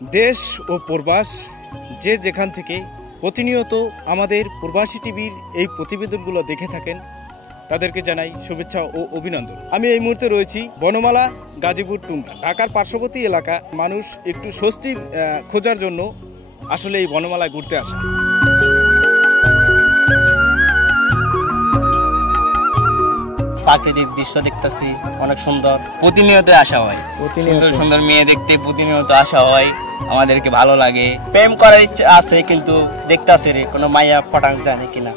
দেশ ও প্রবাস যে যেখান থেকে প্রতিনিয়ত আমাদের প্রবাসী টিভির এই প্রতিবেদনগুলো দেখে থাকেন তাদেরকে জানাই শুভেচ্ছা ও অভিনন্দন। আমি এই মুহূর্তে রয়েছি বনমালা গাজীপুর টুঙ্গা, ঢাকার পার্শ্ববর্তী এলাকা। মানুষ একটু স্বস্তি খোঁজার জন্য আসলে এই বনমালায় ঘুরতে আসে। প্রাকৃতিক দৃশ্য দেখতেছি অনেক সুন্দর, প্রতিনিয়ত আসা হয়। সুন্দর সুন্দর মেয়ে দেখতে প্রতিনিয়ত আসা হয়, আমাদেরকে ভালো লাগে। প্রেম করার ইচ্ছা আছে কিন্তু দেখতে আসে রে কোনো মাইয়া পটাং জানে কিনা।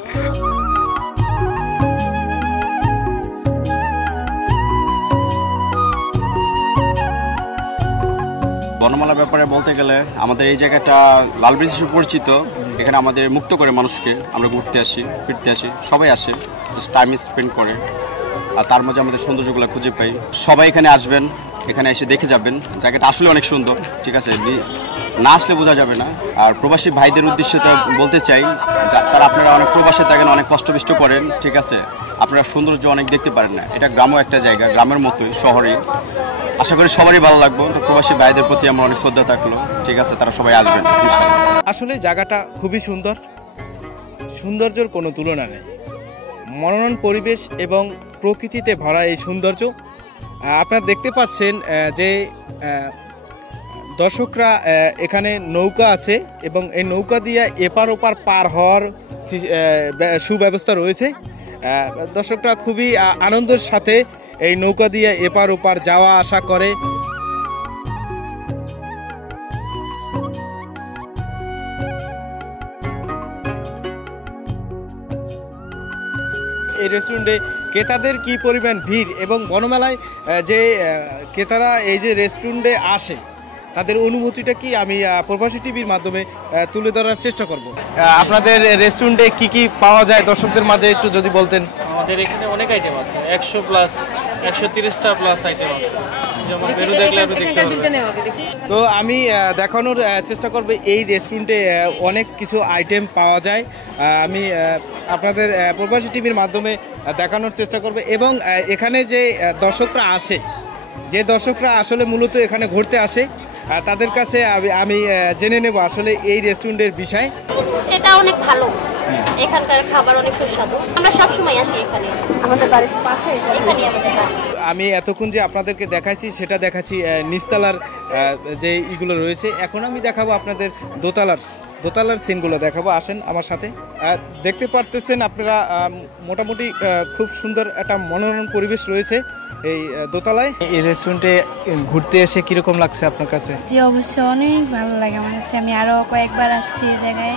বনমালা ব্যাপারে বলতে গেলে আমাদের এই জায়গাটা লাল ব্রিজ হিসেবে পরিচিত। এখানে আমাদের মুক্ত করে মানুষকে আমরা ঘুরতে আসি, ফিরতে আসি, সবাই আসে, টাইম স্পেন্ড করে। আর তার মাঝে আমাদের সৌন্দর্যগুলো খুঁজে পাই। সবাই এখানে আসবেন, এখানে এসে দেখে যাবেন। জায়গাটা আসলে অনেক সুন্দর, ঠিক আছে, না আসলে বোঝা যাবে না। আর প্রবাসী ভাইদের উদ্দেশ্যে তো বলতে চাই, তারা আপনারা অনেক প্রবাসে থাকেন, অনেক কষ্টবিষ্ট করেন, ঠিক আছে, আপনারা সৌন্দর্য অনেক দেখতে পারেন না। এটা গ্রামও একটা জায়গা, গ্রামের মতোই শহরে। আশা করি সবারই ভালো লাগবে। তো প্রবাসী ভাইদের প্রতি আমার অনেক শ্রদ্ধা থাকলো, ঠিক আছে, তারা সবাই আসবেন। আসলে জায়গাটা খুবই সুন্দর, সৌন্দর্যের কোনো তুলনা নেই। মনোরম পরিবেশ এবং প্রকৃতিতে ভরা এই সৌন্দর্য আপনারা দেখতে পাচ্ছেন যে দর্শকরা এখানে নৌকা আছে এবং এই নৌকা দিয়ে এপার ওপার পার হওয়ার সুব্যবস্থা রয়েছে। দর্শকরা খুবই আনন্দের সাথে এই নৌকা দিয়ে এপার ওপার যাওয়া আসা করে। এই রেস্টুরেন্টে ক্রেতাদের কি পরিমাণ ভিড় এবং বনমেলায় যে ক্রেতারা এই যে রেস্টুরেন্টে আসে তাদের অনুভূতিটা কি আমি প্রবাসী টিভির মাধ্যমে তুলে ধরার চেষ্টা করব। আপনাদের রেস্টুরেন্টে কি কি পাওয়া যায় দর্শকদের মাঝে একটু যদি বলতেন। আমাদের এখানে অনেক আইটেম আছে, 130টা প্লাস আইটেম আছে, যেমন মেনু দেখলে আপনি দেখতে পারবেন। তো আমি দেখানোর চেষ্টা করব এই রেস্টুরেন্টে অনেক কিছু আইটেম পাওয়া যায়। আমি আপনাদের প্রবাসী টিভির মাধ্যমে দেখানোর চেষ্টা করব এবং এখানে যে দর্শকরা আসে, যে দর্শকরা আসলে মূলত এখানে ঘুরতে আসে তাদের কাছে আমি জেনে নেব আসলে এই রেস্টুরেন্টের বিষয়। এটা অনেক ভালো, এখানকার খাবার অনেক সুস্বাদু। আমরা সব সময় আসি এখানে, আমাদের বাড়ির পাশে এখানেই আমাদের বাড়ি। আমি এতক্ষণ যে আপনাদেরকে দেখাচ্ছি সেটা দেখাচ্ছি নিচতলার যে ইগুলো রয়েছে। এখন আমি দেখাবো আপনাদের দোতলার সিনগুলো দেখাবো। আসেন আমার সাথে। দেখতে পারতেছেন আপনারা মোটামুটি খুব সুন্দর একটা মনোরম পরিবেশ রয়েছে এই দোতলায়। এই রেস্টুরেন্টে ঘুরতে এসে কিরকম লাগছে আপনার কাছে? জি অবশ্যই অনেক ভালো লাগে আমার কাছে। আমি আরো কয়েকবার আসছি এই জায়গায়,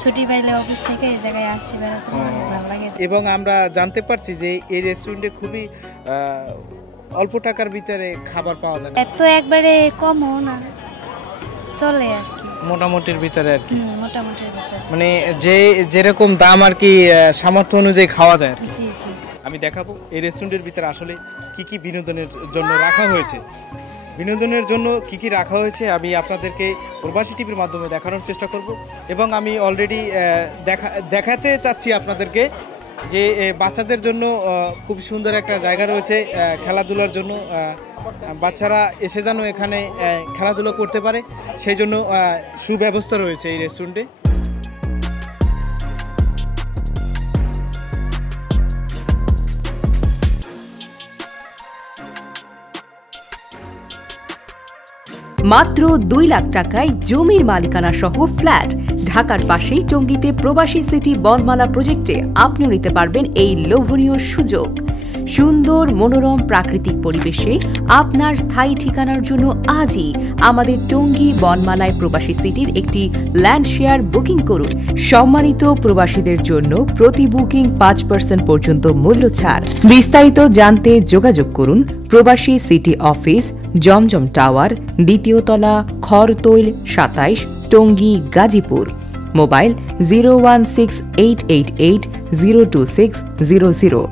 ছুটি পাইলে অফিস থেকে এই জায়গায় আসি বেড়াতে, অনেক ভালো লাগে। এবং আমরা জানতে পারছি যে এই রেস্টুরেন্টে খুবই অল্প টাকার ভিতরে খাবার পাওয়া যায়। এত একবারে কমও না, চলে আর কি, মোটামুটির ভিতরে আর কি। মোটামুটির ভিতরে মানে যেরকম দাম আর কি সামর্থ্য অনুযায়ী খাওয়া যায়। জি জি। আমি দেখাবো এই রেস্টুরেন্টের ভিতরে আসলে কি কি বিনোদনের জন্য রাখা হয়েছে। বিনোদনের জন্য কি কি রাখা হয়েছে আমি আপনাদেরকে প্রবাসী টিভির মাধ্যমে দেখানোর চেষ্টা করব এবং আমি অলরেডি দেখাতে চাচ্ছি আপনাদেরকে যে বাচ্চাদের জন্য খুব সুন্দর একটা জায়গা রয়েছে খেলাধুলার জন্য। বাচ্চারা এসে যেন এখানে খেলাধুলা করতে পারে সেই জন্য সুব্যবস্থা রয়েছে এই রেস্টুরেন্টে। মাত্র 2 লাখ টাকায় জমির মালিকানা সহ ফ্ল্যাট। ঢাকার পাশেই টঙ্গীতে প্রবাসী সিটি বনমালা প্রজেক্টে আপনি নিতে পারবেন এই লোভনীয় সুযোগ। সুন্দর মনোরম প্রাকৃতিক পরিবেশে আপনার স্থায়ী ঠিকানার জন্য আজই আমাদের টঙ্গী বনমালায় প্রবাসী সিটির একটি ল্যান্ড শেয়ার বুকিং করুন। সম্মানিত প্রবাসীদের জন্য প্রতি বুকিং 5% পর্যন্ত মূল্য ছাড়। বিস্তারিত জানতে যোগাযোগ করুন প্রবাসী সিটি অফিস, জমজম টাওয়ার, 2য় তলা, খরতৈল 27, টঙ্গী, গাজীপুর। মোবাইল 01688802600।